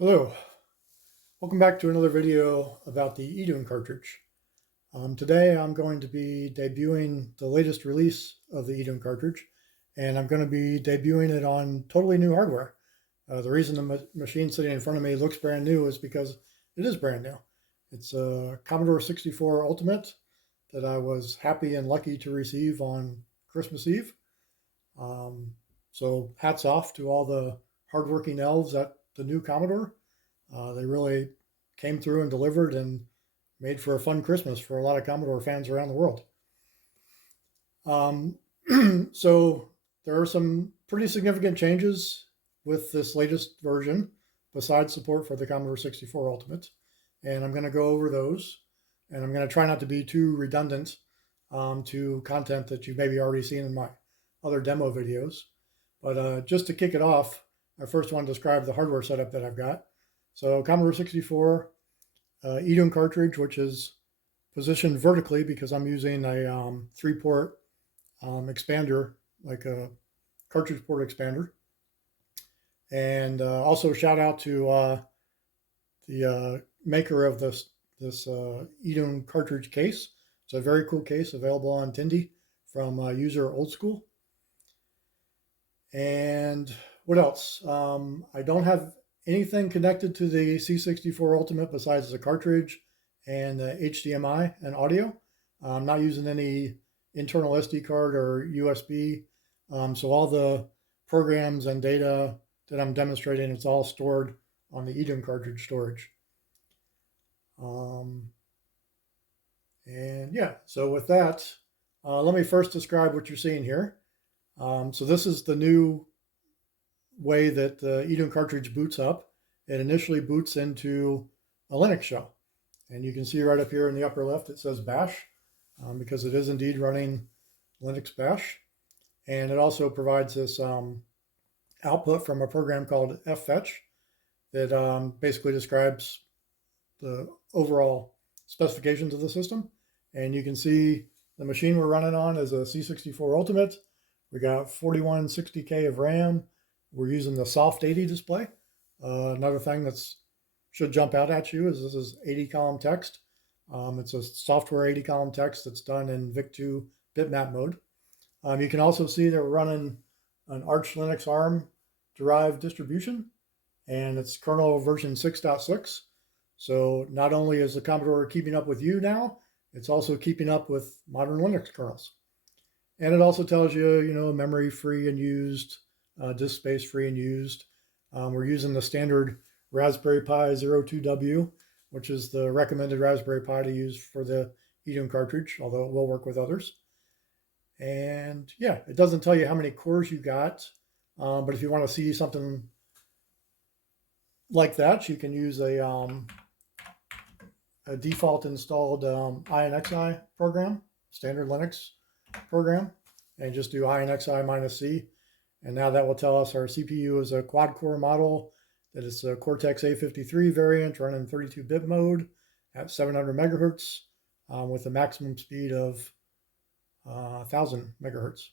Hello, welcome back to another video about the idun cartridge. Today I'm going to be debuting the latest release of the idun cartridge, and I'm going to be debuting it on totally new hardware. The reason the machine sitting in front of me looks brand new is because it is brand new. It's a Commodore 64 Ultimate that I was happy and lucky to receive on Christmas Eve. So hats off to all the hardworking elves at the new Commodore. They really came through and delivered and made for a fun Christmas for a lot of Commodore fans around the world. Um, so there are some pretty significant changes with this latest version, besides support for the Commodore 64 Ultimate. And I'm going to go over those. And I'm going to try not to be too redundant to content that you maybe already seen in my other demo videos. But just to kick it off, I first want to describe the hardware setup that I've got. So Commodore 64 idun cartridge, which is positioned vertically because I'm using a 3-port expander, like a cartridge port expander. And also shout out to the maker of this idun cartridge case. It's a very cool case available on Tindy from user Old School. And what else? I don't have anything connected to the C64 Ultimate besides the cartridge and the HDMI and audio. I'm not using any internal SD card or USB. So all the programs and data that I'm demonstrating, it's all stored on the idun cartridge storage. And yeah, so with that, let me first describe what you're seeing here. So this is the new way that the idun cartridge boots up. It initially boots into a Linux shell. And you can see right up here in the upper left, it says bash, because it is indeed running Linux bash. And it also provides this output from a program called ffetch that basically describes the overall specifications of the system. And you can see the machine we're running on is a C64 Ultimate. We got 4160K of RAM. We're using the soft 80 display. Another thing that should jump out at you is this is 80 column text. It's a software 80 column text that's done in VIC2 bitmap mode. You can also see that we're running an Arch Linux ARM derived distribution, and it's kernel version 6.6. So not only is the Commodore keeping up with you now, it's also keeping up with modern Linux kernels. And it also tells you, memory free and used, disk space free and used. We're using the standard Raspberry Pi 02W, which is the recommended Raspberry Pi to use for the idun cartridge, although it will work with others. And yeah, it doesn't tell you how many cores you got, but if you want to see something like that, you can use a default installed idun-cart program, standard Linux program, and just do idun-cart -C. And now that will tell us our CPU is a quad core model, that it's a Cortex A53 variant running 32-bit mode at 700 megahertz with a maximum speed of 1000 megahertz.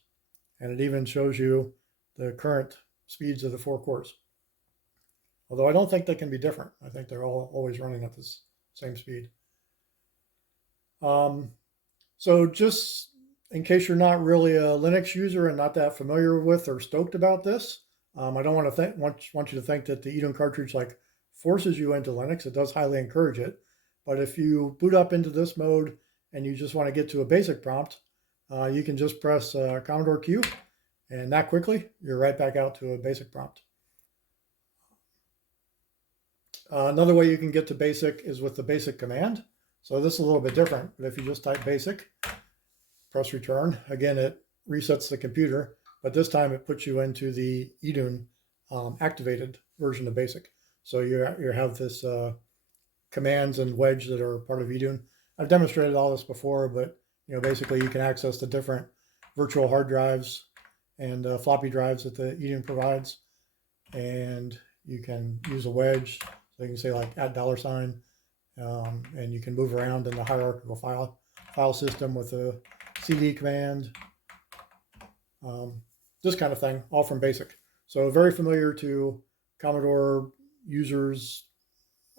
And it even shows you the current speeds of the 4 cores. Although I don't think they can be different. I think they're all always running at this same speed. So just in case you're not really a Linux user and not that familiar with or stoked about this, I don't want you to think that the idun cartridge forces you into Linux. It does highly encourage it. But if you boot up into this mode and you just want to get to a basic prompt, you can just press Commodore Q, and that quickly, you're right back out to a basic prompt. Another way you can get to basic is with the basic command. So this is a little bit different, but if you just type basic, press return, again, it resets the computer, but this time it puts you into the idun activated version of basic. So you have this commands and wedge that are part of idun. I've demonstrated all this before, but basically you can access the different virtual hard drives and floppy drives that the idun provides, and you can use a wedge. So you can say @$, and you can move around in the hierarchical file system with a CD command, this kind of thing, all from BASIC. So very familiar to Commodore users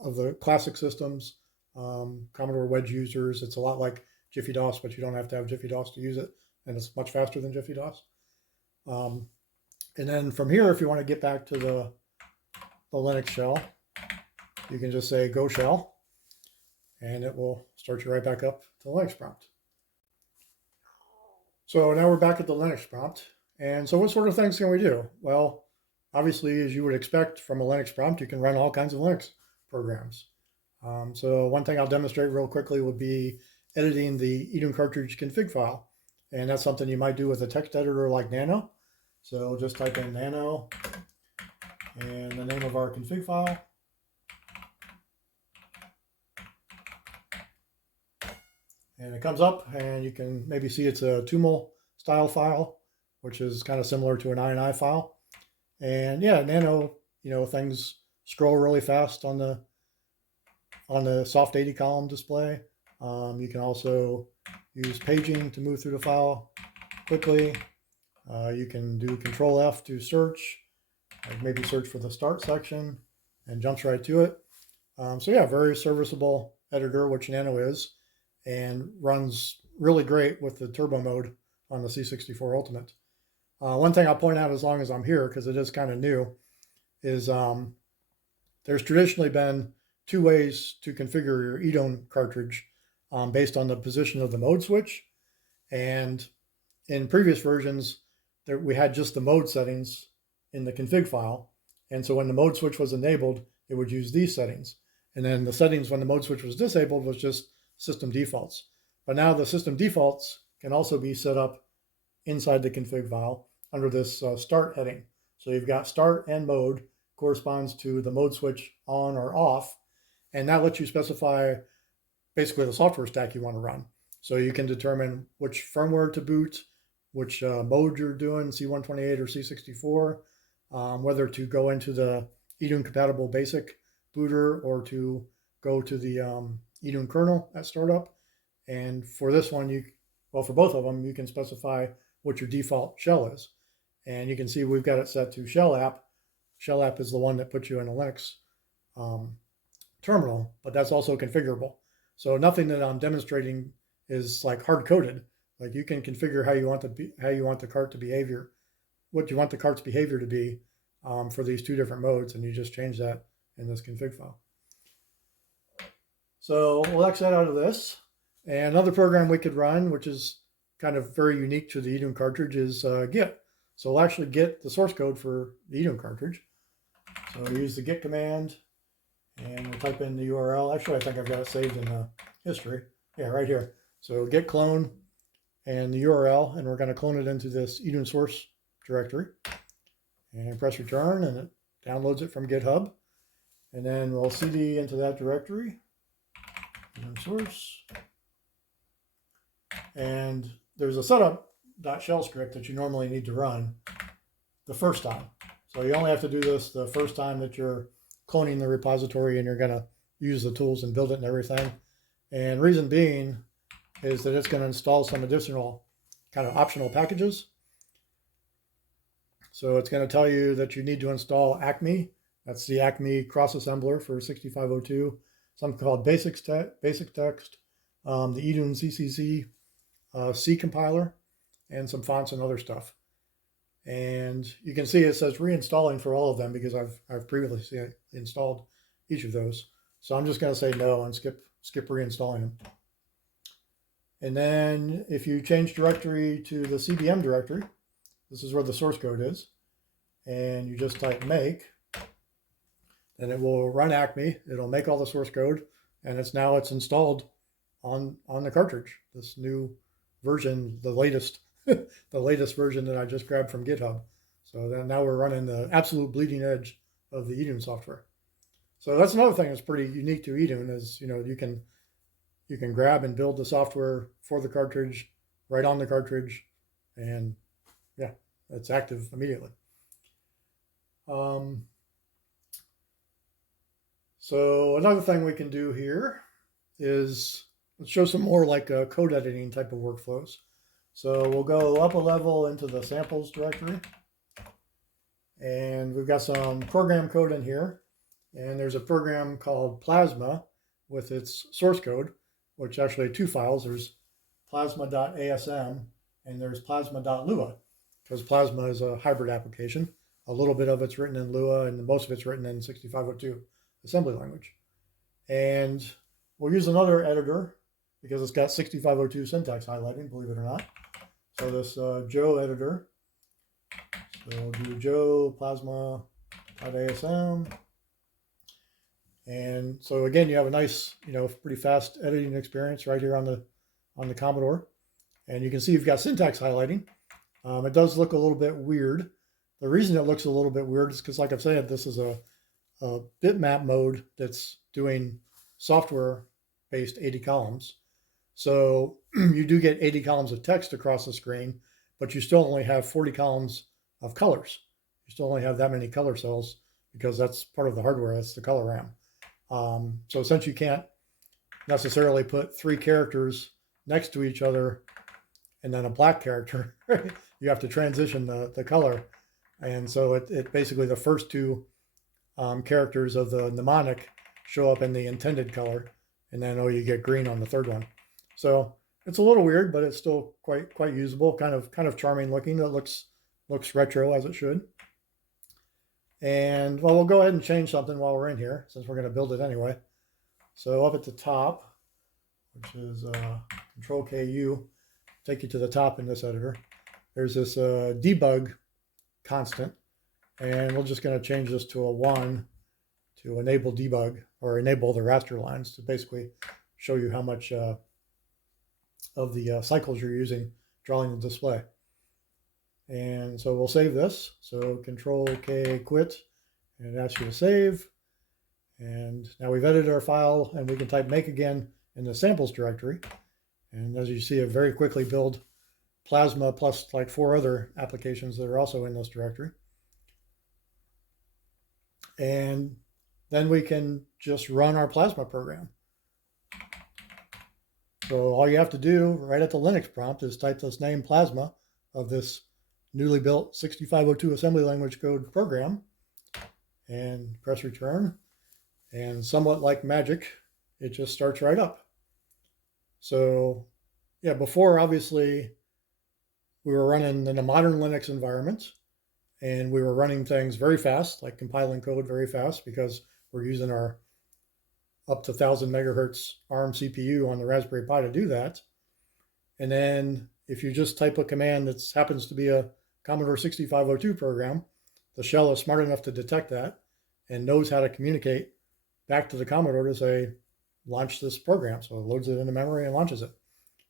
of the classic systems, Commodore Wedge users. It's a lot like Jiffy DOS, but you don't have to have Jiffy DOS to use it, and it's much faster than Jiffy DOS. And then from here, if you want to get back to the Linux shell, you can just say go shell, and it will start you right back up to the Linux prompt. So now we're back at the Linux prompt. And so what sort of things can we do? Well, obviously, as you would expect from a Linux prompt, you can run all kinds of Linux programs. So one thing I'll demonstrate real quickly would be editing the idun-cartridge config file. And that's something you might do with a text editor like Nano. So just type in Nano and the name of our config file. And it comes up, and you can maybe see it's a TUML style file, which is kind of similar to an INI file. And yeah, Nano, things scroll really fast on the soft 80 column display. You can also use paging to move through the file quickly. You can do Control F to search, like maybe search for the start section, and jumps right to it. So yeah, very serviceable editor, which Nano is, and runs really great with the turbo mode on the C64 Ultimate. One thing I'll point out as long as I'm here, because it is kind of new, is there's traditionally been two ways to configure your idun cartridge based on the position of the mode switch. And in previous versions, we had just the mode settings in the config file. And so when the mode switch was enabled, it would use these settings. And then the settings when the mode switch was disabled was just system defaults. But now the system defaults can also be set up inside the config file under this start heading. So you've got start and mode corresponds to the mode switch on or off. And that lets you specify basically the software stack you want to run. So you can determine which firmware to boot, which mode you're doing, C128 or C64, whether to go into the idun compatible BASIC booter or to go to the idun kernel at startup. And for this one, for both of them, you can specify what your default shell is. And you can see we've got it set to shell app. Shell app is the one that puts you in a Linux terminal, but that's also configurable. So nothing that I'm demonstrating is like hard coded. Like you can configure how you want the cart to behavior, what you want the cart's behavior to be for these two different modes, and you just change that in this config file. So we'll exit out of this. And another program we could run, which is kind of very unique to the idun cartridge, is Git. So we'll actually get the source code for the idun cartridge. So we'll use the Git command, and we'll type in the URL. Actually, I think I've got it saved in the history. Yeah, right here. So git clone and the URL, and we're going to clone it into this idun source directory. And press return, and it downloads it from GitHub. And then we'll cd into that directory, idun source. And there's a setup.shell script that you normally need to run the first time. So you only have to do this the first time that you're cloning the repository and you're going to use the tools and build it and everything. And reason being is that it's going to install some additional kind of optional packages. So it's going to tell you that you need to install Acme. That's the Acme cross assembler for 6502. Something called basic text, the idun CCC C compiler, and some fonts and other stuff. And you can see it says reinstalling for all of them because I've previously installed each of those. So I'm just going to say no and skip reinstalling them. And then if you change directory to the CBM directory, this is where the source code is, and you just type make, then it will run Acme. It'll make all the source code, and it's installed on the cartridge. This new version, the latest version that I just grabbed from GitHub. So then now we're running the absolute bleeding edge of the idun software. So that's another thing that's pretty unique to idun is, you can grab and build the software for the cartridge right on the cartridge, and yeah, it's active immediately. So another thing we can do here is let's show some more like code editing type of workflows. So we'll go up a level into the samples directory, and we've got some program code in here. And there's a program called Plasma with its source code, which actually two files. There's plasma.asm and there's plasma.lua, because Plasma is a hybrid application. A little bit of it's written in Lua and most of it's written in 6502 assembly language. And we'll use another editor because it's got 6502 syntax highlighting, believe it or not. So this Joe editor, so we'll do Joe plasma.asm. And so again, you have a nice, pretty fast editing experience right here on the Commodore. And you can see you've got syntax highlighting. It does look a little bit weird. The reason it looks a little bit weird is because, like I've said, this is a bitmap mode that's doing software-based 80 columns. So you do get 80 columns of text across the screen, but you still only have 40 columns of colors. You still only have that many color cells because that's part of the hardware. That's the color RAM. So since you can't necessarily put three characters next to each other and then a black character, you have to transition the color. And so it basically the first two characters of the mnemonic show up in the intended color, and then you get green on the third one. So it's a little weird, but it's still quite usable, kind of charming looking. It looks retro, as it should. And well, we'll go ahead and change something while we're in here, since we're going to build it anyway. So up at the top, which is Control KU, take you to the top in this editor. There's this debug constant, and we're just going to change this to a 1 to enable debug, or enable the raster lines to basically show you how much of the cycles you're using drawing the display. And so we'll save this. So Control K quit, and it asks you to save. And now we've edited our file, and we can type make again in the samples directory. And as you see, it very quickly build Plasma plus like 4 other applications that are also in this directory. And then we can just run our Plasma program. So all you have to do right at the Linux prompt is type this name Plasma of this newly built 6502 assembly language code program and press return. And somewhat like magic, it just starts right up. So yeah, before obviously we were running in a modern Linux environment, and we were running things very fast, like compiling code very fast, because we're using our up to 1000 megahertz ARM CPU on the Raspberry Pi to do that. And then if you just type a command that happens to be a Commodore 6502 program, the shell is smart enough to detect that and knows how to communicate back to the Commodore to say, launch this program. So it loads it into memory and launches it.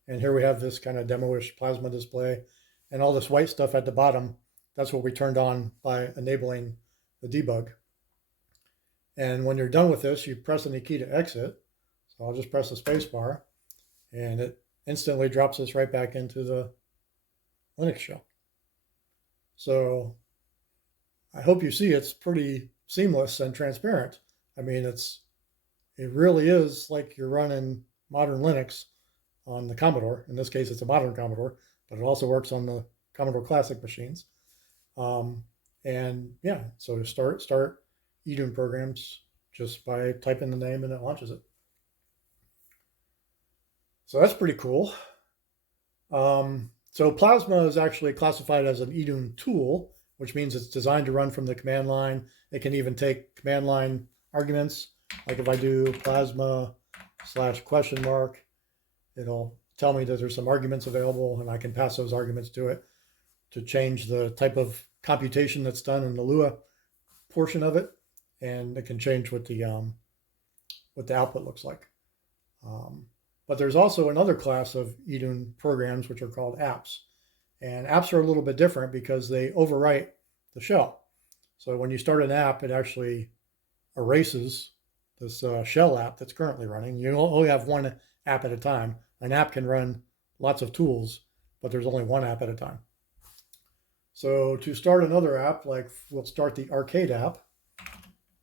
And here we have this kind of demo-ish Plasma display, and all this white stuff at the bottom. That's what we turned on by enabling the debug. And when you're done with this, you press any key to exit. So I'll just press the space bar, and it instantly drops us right back into the Linux shell. So I hope you see it's pretty seamless and transparent. I mean, it really is like you're running modern Linux on the Commodore. In this case, it's a modern Commodore, but it also works on the Commodore Classic machines. And yeah, so start idun programs just by typing the name, and it launches it. So that's pretty cool. So Plasma is actually classified as an idun tool, which means it's designed to run from the command line. It can even take command line arguments. Like if I do plasma /?, it'll tell me that there's some arguments available, and I can pass those arguments to it to change the type of computation that's done in the Lua portion of it, and it can change what the output looks like. But there's also another class of idun programs which are called apps, and apps are a little bit different because they overwrite the shell. So when you start an app, it actually erases this shell app that's currently running. You only have one app at a time. An app can run lots of tools, but there's only one app at a time. So to start another app, like we'll start the arcade app,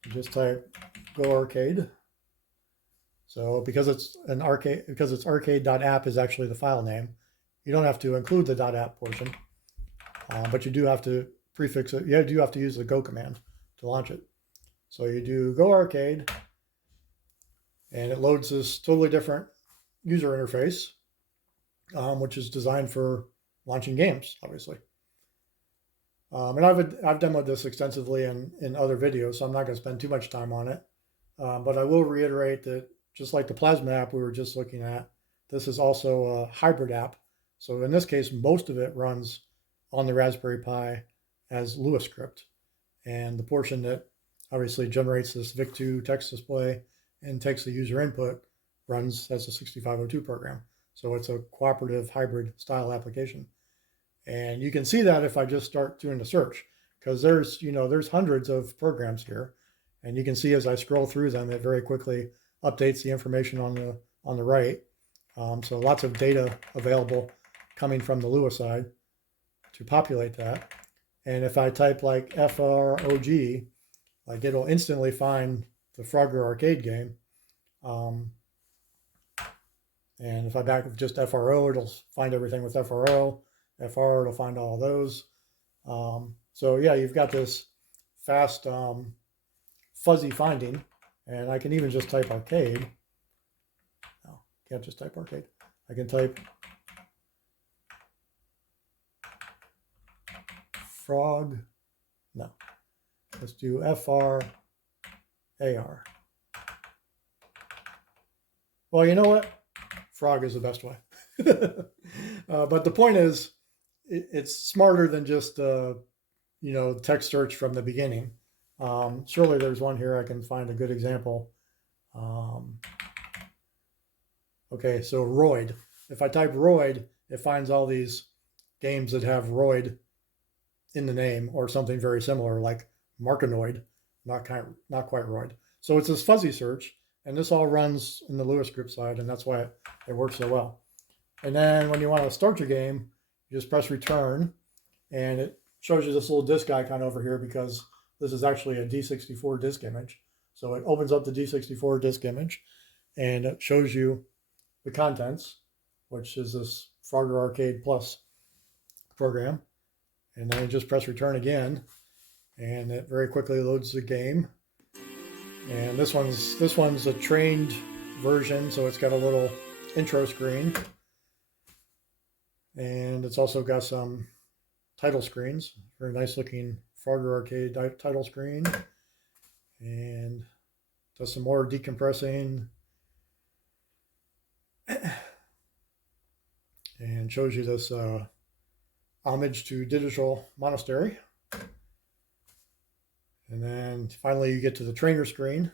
just type go arcade. So because it's arcade.app is actually the file name, you don't have to include the .app portion, but you do have to prefix it. You do have to use the go command to launch it. So you do Go Arcade, and it loads this totally different user interface, which is designed for launching games, obviously. And I've demoed this extensively in other videos, so I'm not going to spend too much time on it. But I will reiterate that just like the Plasma app we were just looking at, this is also a hybrid app. So in this case, most of it runs on the Raspberry Pi as Lua script. And the portion that obviously generates this VIC2 text display and takes the user input runs as a 6502 program. So it's a cooperative hybrid style application. And you can see that if I just start doing the search, because there's hundreds of programs here. And you can see as I scroll through them, it very quickly updates the information on the right. So lots of data available coming from the Lua side to populate that. And if I type like FROG, like it'll instantly find the Frogger arcade game. And if I back with just FRO, it'll find everything with FRO. FR, it'll find all of those. So yeah, you've got this fast fuzzy finding, and I can even just type arcade. No, can't just type arcade. I can type frog. No, let's do FRAR. Well, you know what? Frog is the best way. But the point is, it's smarter than just text search from the beginning. Surely there's one here I can find a good example. Okay, so Roid. If I type Roid, it finds all these games that have Roid in the name or something very similar, like Markanoid, not quite Roid. So it's this fuzzy search, and this all runs in the Lua script side, and that's why it works so well. And then when you want to start your game, you just press return, and it shows you this little disk icon over here because this is actually a D64 disk image. So it opens up the D64 disk image, and it shows you the contents, which is this Frogger Arcade Plus program. And then you just press return again, and it very quickly loads the game. And this one's a trained version, so it's got a little intro screen. And it's also got some title screens. Very nice looking Frogger Arcade title screen. And does some more decompressing. And shows you this homage to Digital Monastery. And then finally you get to the trainer screen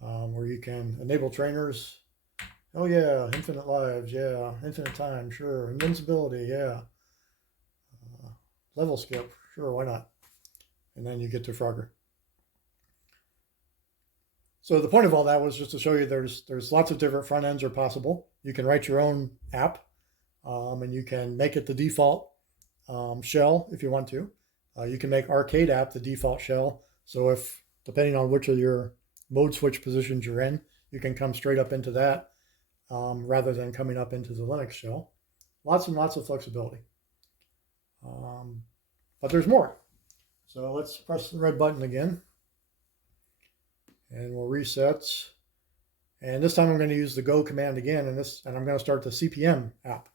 where you can enable trainers. Oh yeah, infinite lives, yeah, infinite time, sure, invincibility, yeah. Level skip, sure, why not? And then you get to Frogger. So the point of all that was just to show you there's lots of different front ends are possible. You can write your own app, and you can make it the default shell if you want to. You can make Arcade app the default shell. So if, depending on which of your mode switch positions you're in, you can come straight up into that rather than coming up into the Linux shell. Lots and lots of flexibility. But there's more. So let's press the red button again. And we'll reset. And this time I'm going to use the Go command again, and I'm going to start the CPM app.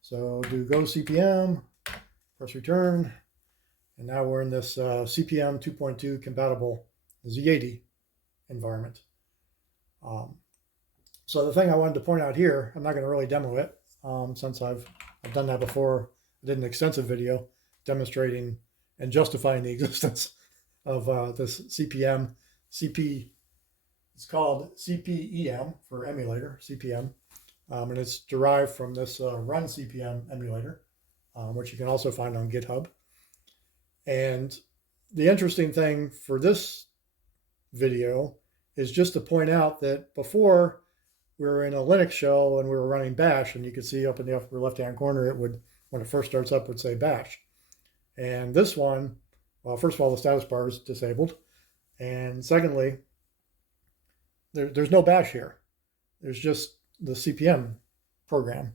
So do Go CPM, press return, and now we're in this CPM 2.2 compatible Z80 environment. So the thing I wanted to point out here, I'm not going to really demo it since I've done that before. I did an extensive video demonstrating and justifying the existence of this CPM. It's called CPEM for emulator, CPM, and it's derived from this Run CPM emulator, which you can also find on GitHub. And the interesting thing for this video is just to point out that before we were in a Linux shell and we were running bash, and you can see up in the upper left-hand corner, it would, when it first starts up, would say bash. And this one, well, first of all, the status bar is disabled. And secondly, there's no bash here. There's just the CPM program.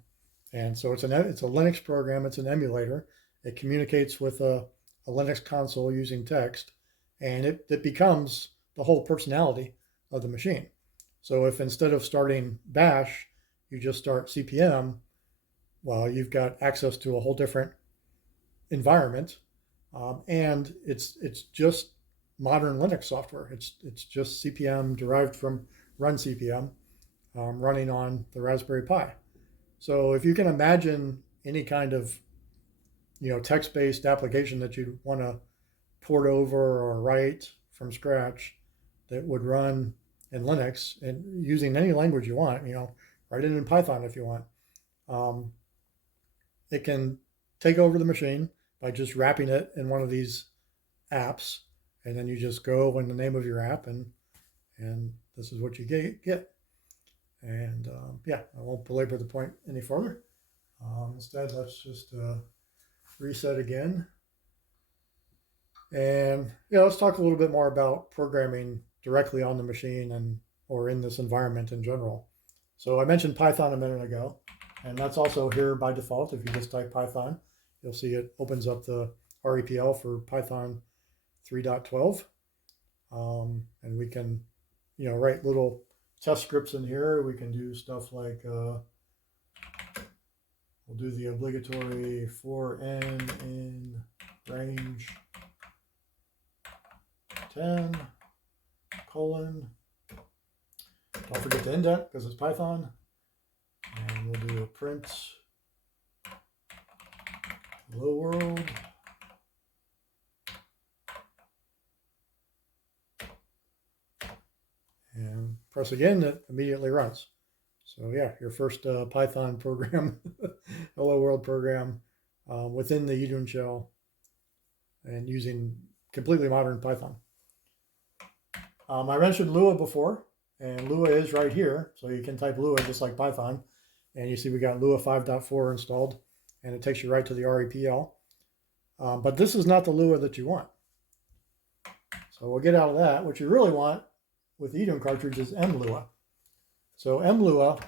And so it's a Linux program. It's an emulator. It communicates with a Linux console using text. and it becomes the whole personality of the machine. So if instead of starting bash, you just start CP/M, well, you've got access to a whole different environment, and it's just modern Linux software. It's just CP/M derived from run CP/M, running on the Raspberry Pi. So if you can imagine any kind of text-based application that you want to port over or write from scratch that would run in Linux and using any language you want, write it in Python if you want. Um, it can take over the machine by just wrapping it in one of these apps, and then you just go in the name of your app, and this is what you get. And yeah, I won't belabor the point any further. Instead, let's just reset again. And yeah, let's talk a little bit more about programming directly on the machine or in this environment in general. So I mentioned Python a minute ago, and that's also here by default. If you just type Python, you'll see it opens up the REPL for Python 3.12. And we can, write little test scripts in here. We can do stuff like, we'll do the obligatory for n in range 10, colon. Don't forget to indent because it's Python. And we'll do a print hello world. And press again, it immediately runs. So yeah, your first Python program, hello world program within the idun shell and using completely modern Python. I mentioned Lua before, and Lua is right here. So you can type Lua just like Python. And you see we got Lua 5.4 installed, and it takes you right to the REPL. But this is not the Lua that you want. So we'll get out of that. What you really want with the idun cartridge is emlua. So emlua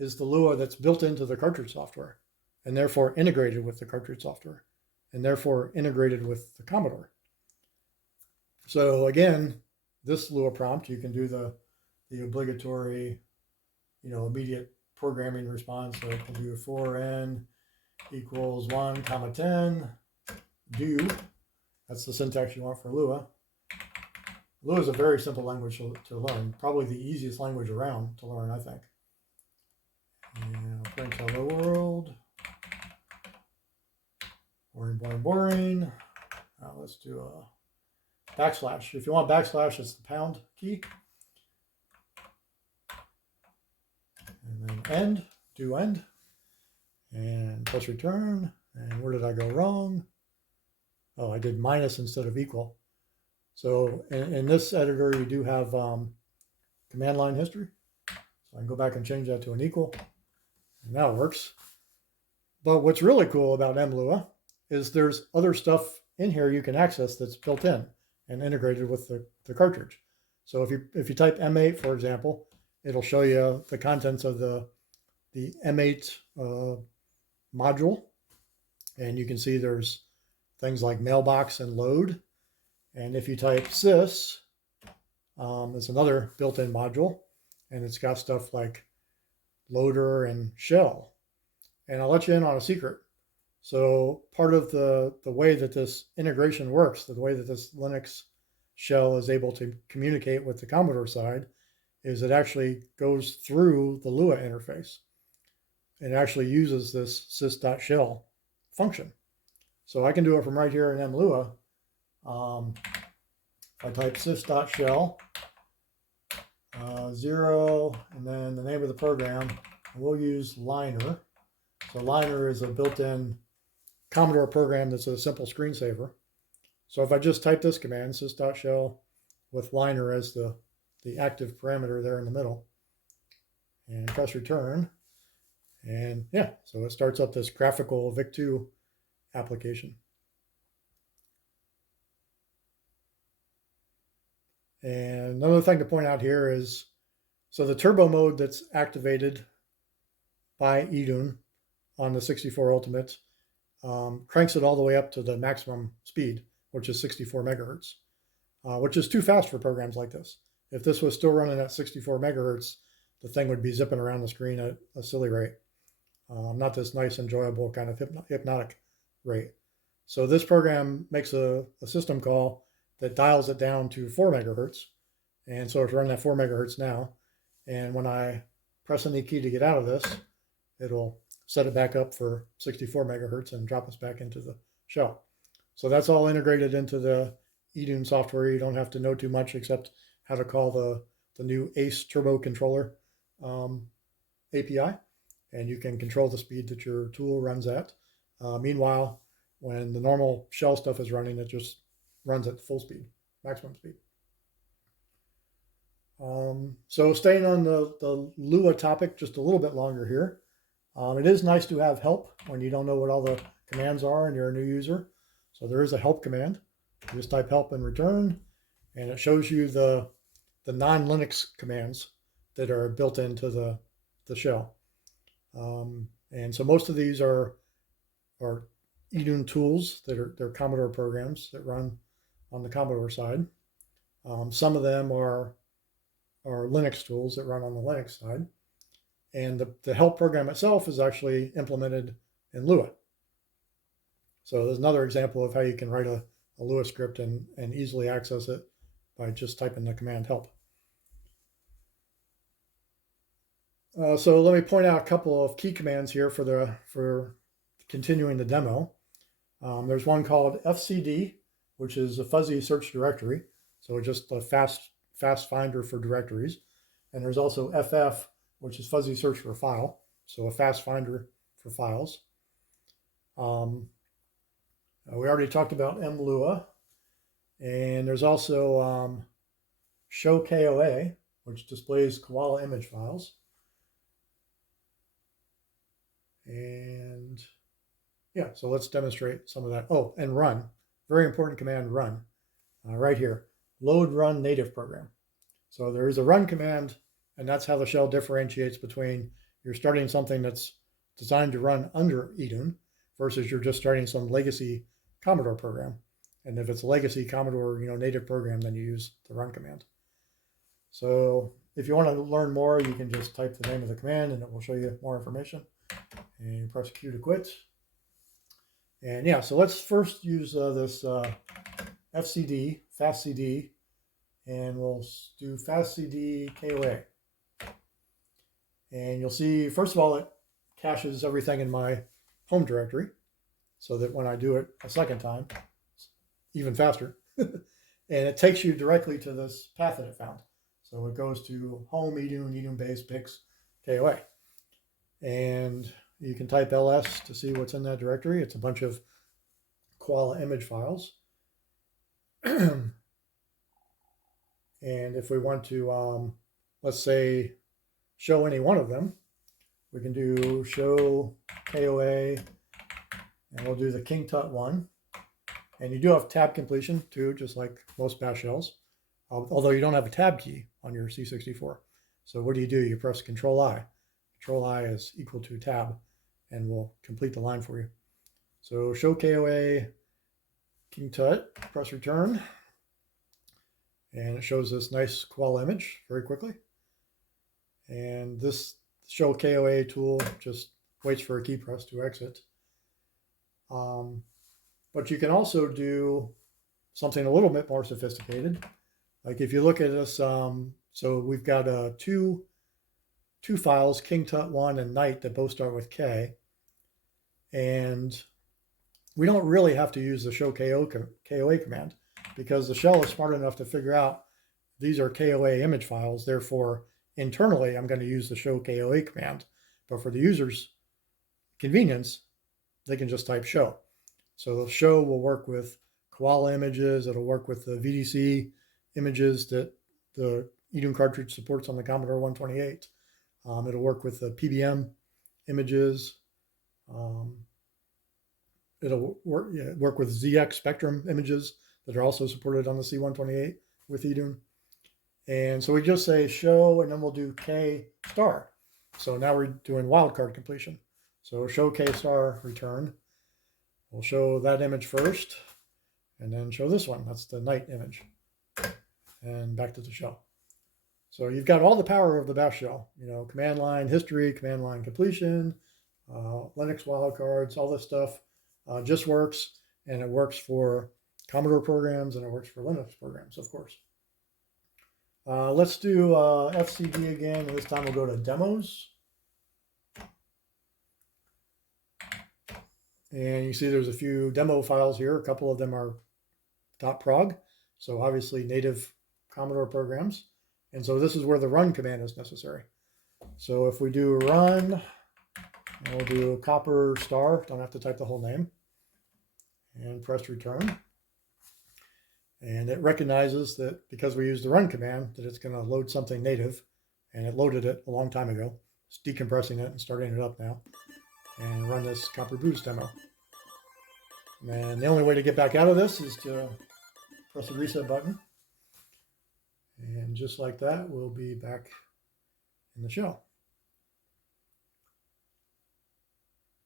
is the Lua that's built into the cartridge software, and therefore integrated with the cartridge software, and therefore integrated with the Commodore. So again, this Lua prompt, you can do the obligatory, immediate programming response. So it can do for n equals 1, 10, do. That's the syntax you want for Lua. Lua is a very simple language to learn, probably the easiest language around to learn, I think. And print hello world. Boring, boring, boring. Now let's do a backslash. If you want backslash, it's the pound key. And then end, do end. And press return. And where did I go wrong? Oh, I did minus instead of equal. So in this editor, you do have command line history. So I can go back and change that to an equal. And now it works. But what's really cool about emlua is there's other stuff in here you can access that's built in and integrated with the cartridge. So if you type M8, for example, it'll show you the contents of the M8 module. And you can see there's things like mailbox and load. And if you type sys, it's another built-in module, and it's got stuff like loader and shell. And I'll let you in on a secret. So part of the way that this integration works, the way that this Linux shell is able to communicate with the Commodore side, is it actually goes through the Lua interface. It actually uses this sys.shell function. So I can do it from right here in emlua. If I type sys.shell 0 and then the name of the program, we'll use liner. So liner is a built-in Commodore program that's a simple screensaver. So if I just type this command, sys.shell with liner as the active parameter there in the middle, and press return, and yeah, so it starts up this graphical VIC2 application. And another thing to point out here is, so the turbo mode that's activated by idun on the 64 Ultimate cranks it all the way up to the maximum speed, which is 64 megahertz. which is too fast for programs like this. If this was still running at 64 megahertz, the thing would be zipping around the screen at a silly rate, not this nice, enjoyable kind of hypnotic rate. So this program makes a system call that dials it down to 4 megahertz. And so it's running at 4 megahertz now. And when I press any key to get out of this, it'll set it back up for 64 megahertz and drop us back into the shell. So that's all integrated into the idun software. You don't have to know too much except how to call the new ACE turbo controller API, and you can control the speed that your tool runs at. Meanwhile, when the normal shell stuff is running, it just runs at full speed, maximum speed. So staying on the Lua topic just a little bit longer here. It is nice to have help when you don't know what all the commands are and you're a new user. So there is a help command. You just type help and return, and it shows you the non-Linux commands that are built into the shell. And so most of these are idun tools they're Commodore programs that run on the Commodore side. Some of them are Linux tools that run on the Linux side. And the help program itself is actually implemented in Lua. So there's another example of how you can write a Lua script and easily access it by just typing the command help. So let me point out a couple of key commands here for continuing the demo. There's one called fcd, which is a fuzzy search directory. So just a fast finder for directories. And there's also ff, which is fuzzy search for file. So a fast finder for files. We already talked about mlua. And there's also show KOA, which displays koala image files. And yeah, so let's demonstrate some of that. Oh, and run. Very important command, run. Right here, load run native program. So there is a run command, and that's how the shell differentiates between you're starting something that's designed to run under idun versus you're just starting some legacy Commodore program. And if it's a legacy Commodore, native program, then you use the run command. So if you want to learn more, you can just type the name of the command and it will show you more information. And you press Q to quit. And yeah, so let's first use this fcd, fastcd, and we'll do fastcd KOA. And you'll see, first of all, it caches everything in my home directory so that when I do it a second time, it's even faster. And it takes you directly to this path that it found. So it goes to home, idun base, pix, KOA. And you can type ls to see what's in that directory. It's a bunch of koala image files. And if we want to, let's say, show any one of them, we can do show KOA, and we'll do the King Tut one. And you do have tab completion too, just like most bash shells, although you don't have a tab key on your C64. So what do? You press Control I. Control I is equal to tab, and we'll complete the line for you. So show KOA King Tut, press return, and it shows this nice koala image very quickly. And this show KOA tool just waits for a key press to exit. But you can also do something a little bit more sophisticated. Like if you look at this, so we've got two files, King Tut 1 and Night, that both start with K. And we don't really have to use the show KOA command because the shell is smart enough to figure out these are KOA image files. Therefore, internally, I'm going to use the show KOA command. But for the user's convenience, they can just type show. So the show will work with koala images. It'll work with the VDC images that the idun cartridge supports on the Commodore 128. It'll work with the PBM images. It'll work with ZX Spectrum images that are also supported on the C128 with idun. And so we just say show, and then we'll do K star. So now we're doing wildcard completion. So show K star return. We'll show that image first, and then show this one. That's the Night image. and back to the shell. So you've got all the power of the bash shell, command line history, command line completion, Linux wildcards, all this stuff just works, and it works for Commodore programs, and it works for Linux programs, of course. Let's do FCD again, and this time we'll go to demos. And you see there's a few demo files here. A couple of them are .prog, so obviously native Commodore programs. And so this is where the run command is necessary. So if we do run, we'll do copper star, don't have to type the whole name, and press return. And it recognizes that because we use the run command, that it's going to load something native, and it loaded it a long time ago. It's decompressing it and starting it up now. And run this copper boost demo. And the only way to get back out of this is to press the reset button. And just like that, we'll be back in the shell.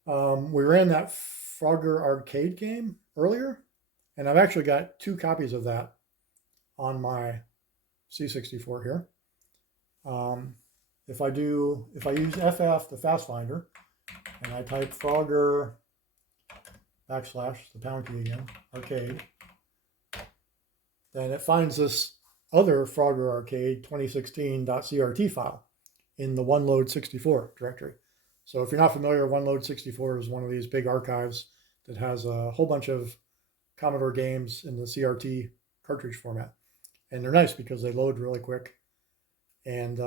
We ran that Frogger arcade game earlier, and I've actually got 2 copies of that on my C64 here. If I use FF, the fast finder, and I type Frogger / the pound key again, arcade, then it finds this other Frogger arcade 2016.crt file in the oneload64 directory. So if you're not familiar, oneload64 is one of these big archives that has a whole bunch of Commodore games in the CRT cartridge format. And they're nice because they load really quick. And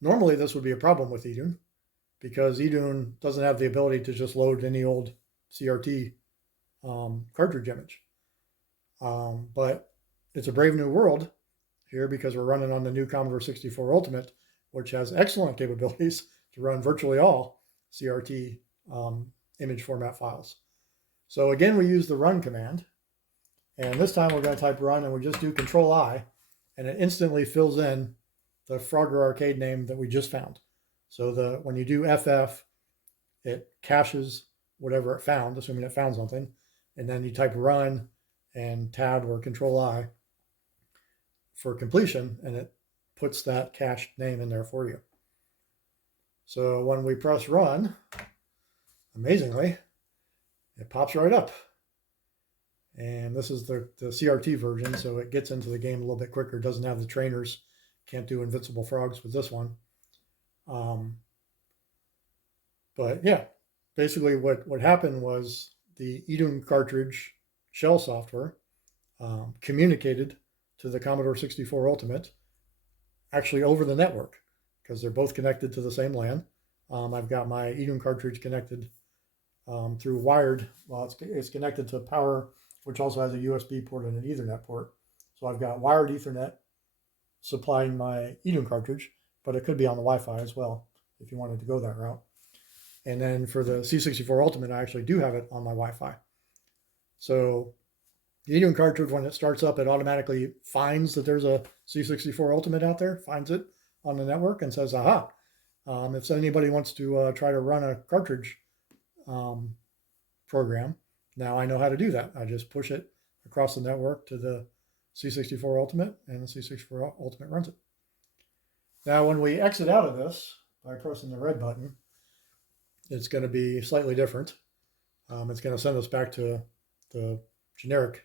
normally this would be a problem with idun, because idun doesn't have the ability to just load any old CRT cartridge image. But it's a brave new world here because we're running on the new Commodore 64 Ultimate, which has excellent capabilities to run virtually all CRT image format files. So again, we use the run command. And this time we're going to type run, and we just do Control-I, and it instantly fills in the Frogger arcade name that we just found. So when you do FF, it caches whatever it found, assuming it found something, and then you type run and tab or Control-I for completion, and it puts that cached name in there for you. So when we press run, amazingly, it pops right up. And this is the CRT version, so it gets into the game a little bit quicker. It doesn't have the trainers, can't do invincible frogs with this one. But yeah, basically what happened was the idun cartridge shell software communicated to the Commodore 64 Ultimate, actually over the network, because they're both connected to the same LAN. I've got my idun cartridge connected through wired. Well, it's connected to power, which also has a USB port and an Ethernet port. So I've got wired Ethernet supplying my idun cartridge, but it could be on the Wi-Fi as well if you wanted to go that route. And then for the C64 Ultimate, I actually do have it on my Wi-Fi. So the idun cartridge, when it starts up, it automatically finds that there's a C64 Ultimate out there, finds it on the network and says, aha, if anybody wants to try to run a cartridge program, now I know how to do that. I just push it across the network to the C64 Ultimate, and the C64 Ultimate runs it. Now, when we exit out of this by pressing the red button, it's going to be slightly different. It's going to send us back to the generic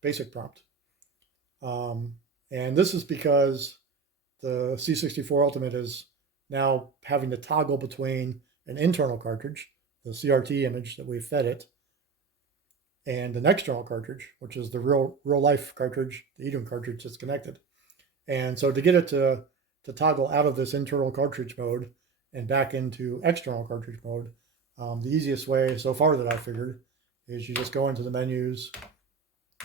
basic prompt. And this is because the C64 Ultimate is now having to toggle between an internal cartridge, the CRT image that we fed it, and an external cartridge, which is the real life cartridge, the idun cartridge that's connected. And so to get it to toggle out of this internal cartridge mode and back into external cartridge mode, the easiest way so far that I figured is you just go into the menus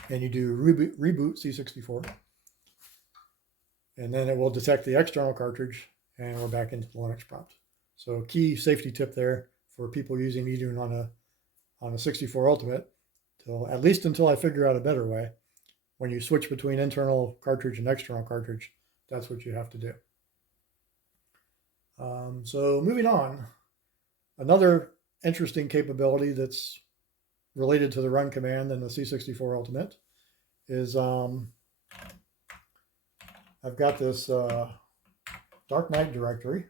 and you do reboot C64, and then it will detect the external cartridge, and we're back into the Linux prompt. So key safety tip there for people using idun on a 64 Ultimate, at least until I figure out a better way. When you switch between internal cartridge and external cartridge, that's what you have to do. So moving on, another interesting capability that's related to the run command and the C64 Ultimate is I've got this Dark Knight directory,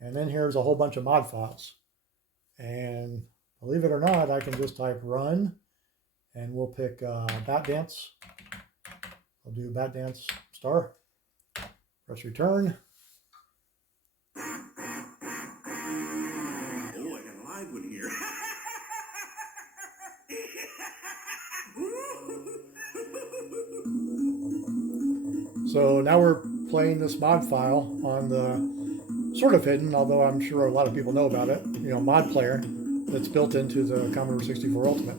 and then here's a whole bunch of mod files. And believe it or not, I can just type run, and we'll pick Bat Dance. I'll do Bat Dance star. Press return. Oh, I got a live one here. So now we're playing this mod file on the sort of hidden, although I'm sure a lot of people know about it, mod player that's built into the Commodore 64 Ultimate.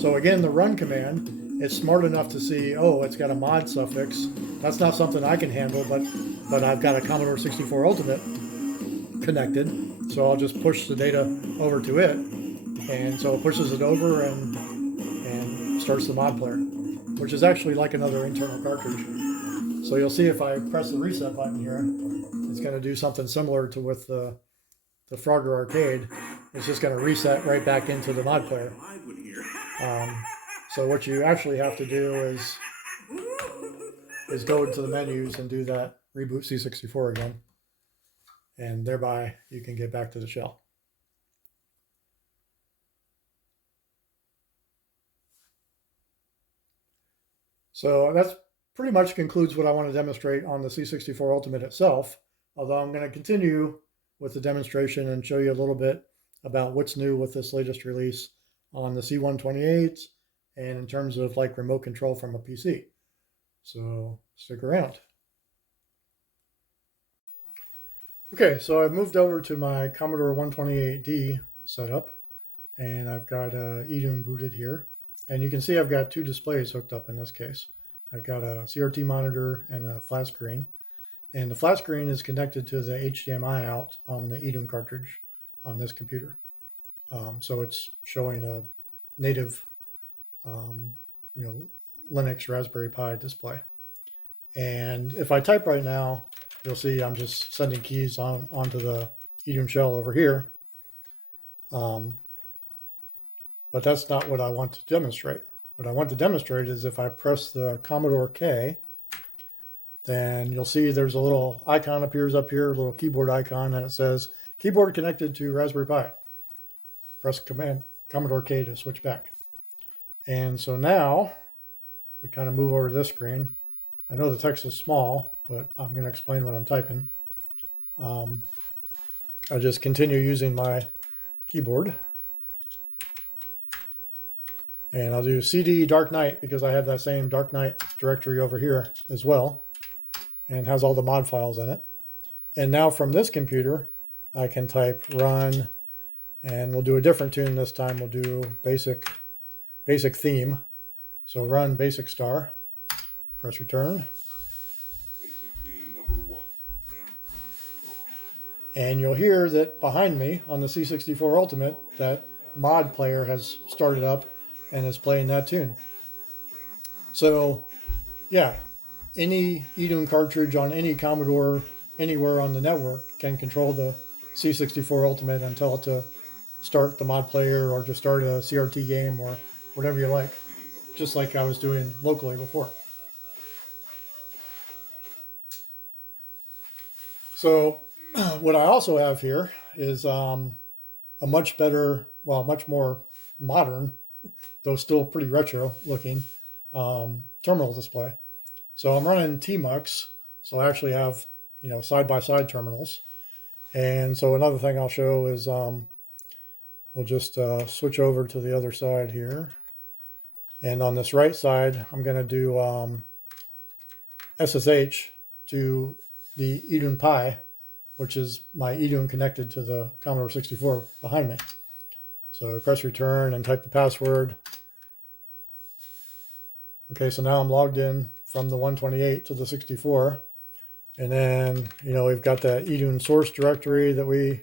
So again, the run command, it's smart enough to see, oh, it's got a mod suffix. That's not something I can handle, but I've got a Commodore 64 Ultimate connected. So I'll just push the data over to it. And so it pushes it over and starts the mod player, which is actually like another internal cartridge. So you'll see if I press the reset button here, it's going to do something similar to with the Frogger Arcade. It's just going to reset right back into the mod player. So what you actually have to do is go into the menus and do that reboot C64 again. And thereby you can get back to the shell. So that's pretty much concludes what I want to demonstrate on the C64 Ultimate itself, although I'm going to continue with the demonstration and show you a little bit about what's new with this latest release on the C128 and in terms of like remote control from a PC. So stick around. Okay, so I've moved over to my Commodore 128D setup, and I've got idun booted here. And you can see I've got two displays hooked up in this case. I've got a CRT monitor and a flat screen. And the flat screen is connected to the HDMI out on the idun cartridge on this computer. So it's showing a native, Linux Raspberry Pi display. And if I type right now, you'll see I'm just sending keys onto the idun shell over here. But that's not what I want to demonstrate. What I want to demonstrate is if I press the Commodore K, then you'll see there's a little icon appears up here, a little keyboard icon, and it says keyboard connected to Raspberry Pi. Press Command Commodore K to switch back. And so now we kind of move over to this screen. I know the text is small, but I'm going to explain what I'm typing. I just continue using my keyboard. And I'll do CD Dark Knight because I have that same Dark Knight directory over here as well. And has all the mod files in it. And now from this computer, I can type run, and we'll do a different tune this time. We'll do basic theme. So run basic star, press return. Basic theme number 1. And you'll hear that behind me on the C64 Ultimate, that mod player has started up and is playing that tune. So yeah, any idun cartridge on any Commodore anywhere on the network can control the C64 Ultimate and tell it to start the mod player or to start a CRT game or whatever you like, just like I was doing locally before. So what I also have here is a much better, well, much more modern, though still pretty retro looking terminal display. So I'm running TMUX, so I actually have, side-by-side terminals. And so another thing I'll show is we'll just switch over to the other side here. And on this right side, I'm going to do SSH to the idun Pi, which is my idun connected to the Commodore 64 behind me. So press return and type the password. Okay, so now I'm logged in from the 128 to the 64. And then, we've got that idun source directory that we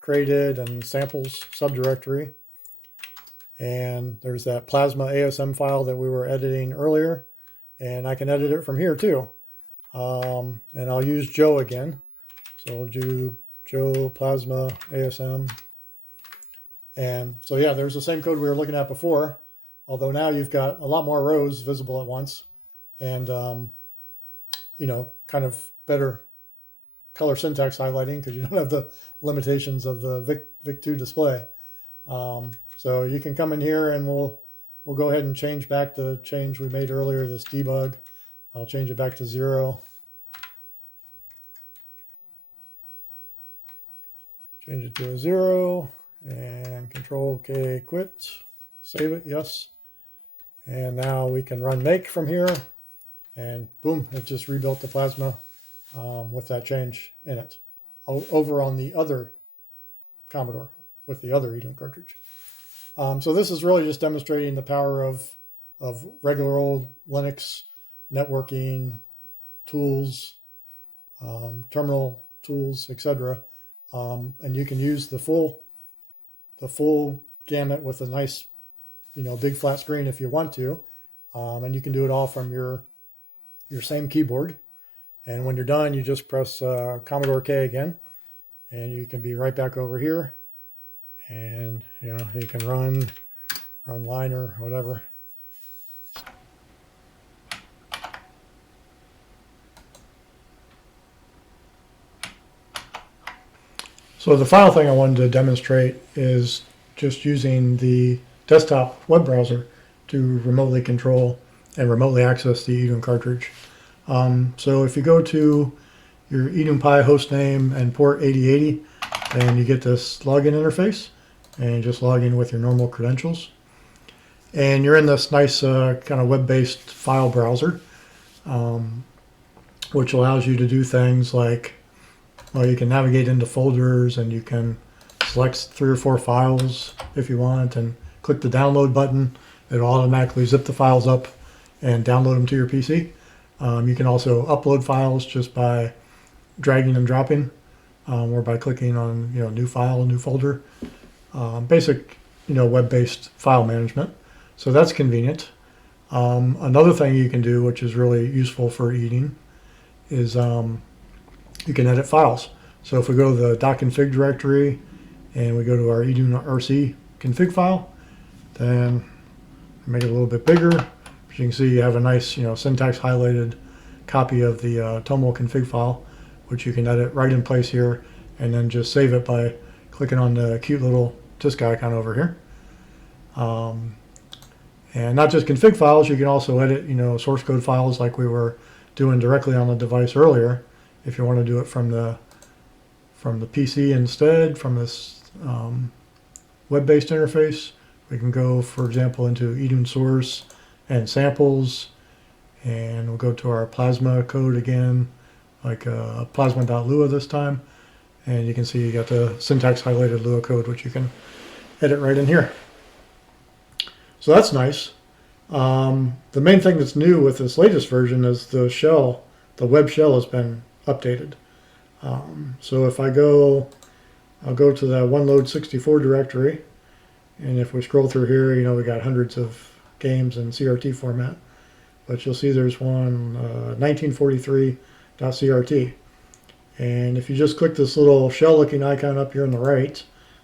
created and samples subdirectory. And there's that plasma ASM file that we were editing earlier. And I can edit it from here too. And I'll use Joe again. So we'll do Joe plasma ASM. And so yeah, there's the same code we were looking at before. Although now you've got a lot more rows visible at once. and you know, kind of better color syntax highlighting because you don't have the limitations of the VIC2 display. So you can come in here and we'll go ahead and change back the change we made earlier, this debug. I'll change it back to 0. Change it to a 0 and Control K, quit. Save it, yes. And now we can run make from here, and boom, it just rebuilt the plasma with that change in it over on the other Commodore with the other idun cartridge. So this is really just demonstrating the power of regular old Linux networking tools, terminal tools, etc. And you can use the full gamut with a nice, you know, big flat screen if you want to, and you can do it all from your same keyboard. And when you're done, you just press Commodore K again, and you can be right back over here. And you know, you can run line or whatever. So the final thing I wanted to demonstrate is just using the desktop web browser to remotely control and remotely access the idun cartridge. So if you go to your idun-py hostname and port 8080, then you get this login interface, and you just log in with your normal credentials. And you're in this nice kind of web-based file browser, which allows you to do things like, well, you can navigate into folders, and you can select 3 or 4 files if you want, and click the download button. It'll automatically zip the files up and download them to your PC. You can also upload files just by dragging and dropping, or by clicking on, you know, new file, new folder. Basic, you know, web-based file management. So that's convenient. Another thing you can do, which is really useful for eating, is you can edit files. So if we go to the .config directory and we go to our idun-rc config file, then make it a little bit bigger. As you can see, you have a nice, you know, syntax highlighted copy of the toml config file, which you can edit right in place here, and then just save it by clicking on the cute little disk icon over here. And not just config files, you can also edit, you know, source code files like we were doing directly on the device earlier. If you want to do it from the PC instead, from this web-based interface, we can go, for example, into idun source and samples, and we'll go to our plasma code again, like plasma.lua this time, and you can see you got the syntax highlighted Lua code, which you can edit right in here. So that's nice. The main thing that's new with this latest version is the shell. The web shell has been updated. So if I'll go to the OneLoad64 directory, and if we scroll through here, you know, we got hundreds of games in CRT format, but you'll see there's one 1943.crt. And if you just click this little shell looking icon up here on the right,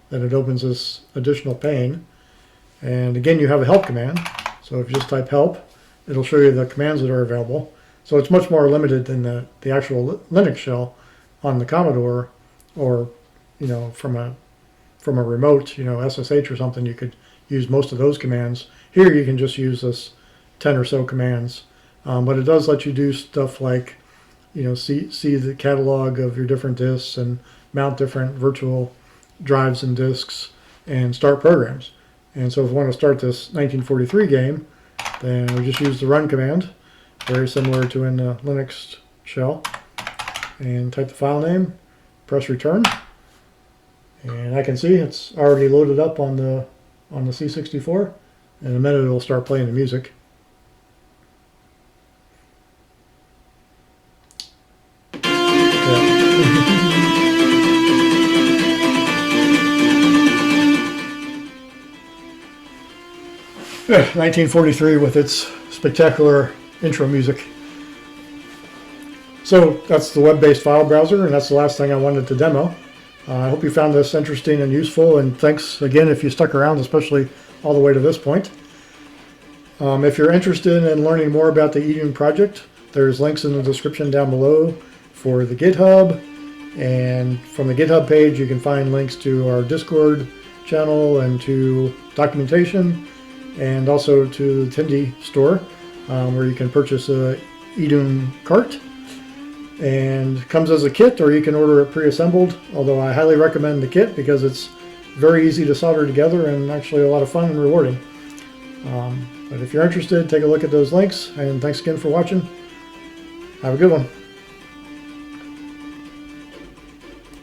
then it opens this additional pane. And again, you have a help command. So if you just type help, it'll show you the commands that are available. So it's much more limited than the actual Linux shell on the Commodore, or, you know, from a remote, you know, SSH or something, you could use most of those commands. Here you can just use this 10 or so commands, but it does let you do stuff like, you know, see the catalog of your different disks and mount different virtual drives and disks and start programs. And so if we want to start this 1943 game, then we just use the run command, very similar to in the Linux shell, and type the file name, press return, and I can see it's already loaded up on the C64. In a minute it'll start playing the music. Yeah. 1943 with its spectacular intro music. So that's the web-based file browser, and that's the last thing I wanted to demo. I hope you found this interesting and useful, and thanks again if you stuck around, especially all the way to this point. If you're interested in learning more about the idun project, there's links in the description down below for the GitHub. And from the GitHub page, you can find links to our Discord channel and to documentation, and also to the Tindy store, where you can purchase a idun-cart. And it comes as a kit, or you can order it pre-assembled, although I highly recommend the kit because it's very easy to solder together and actually a lot of fun and rewarding. But if you're interested, take a look at those links, and thanks again for watching. Have a good one.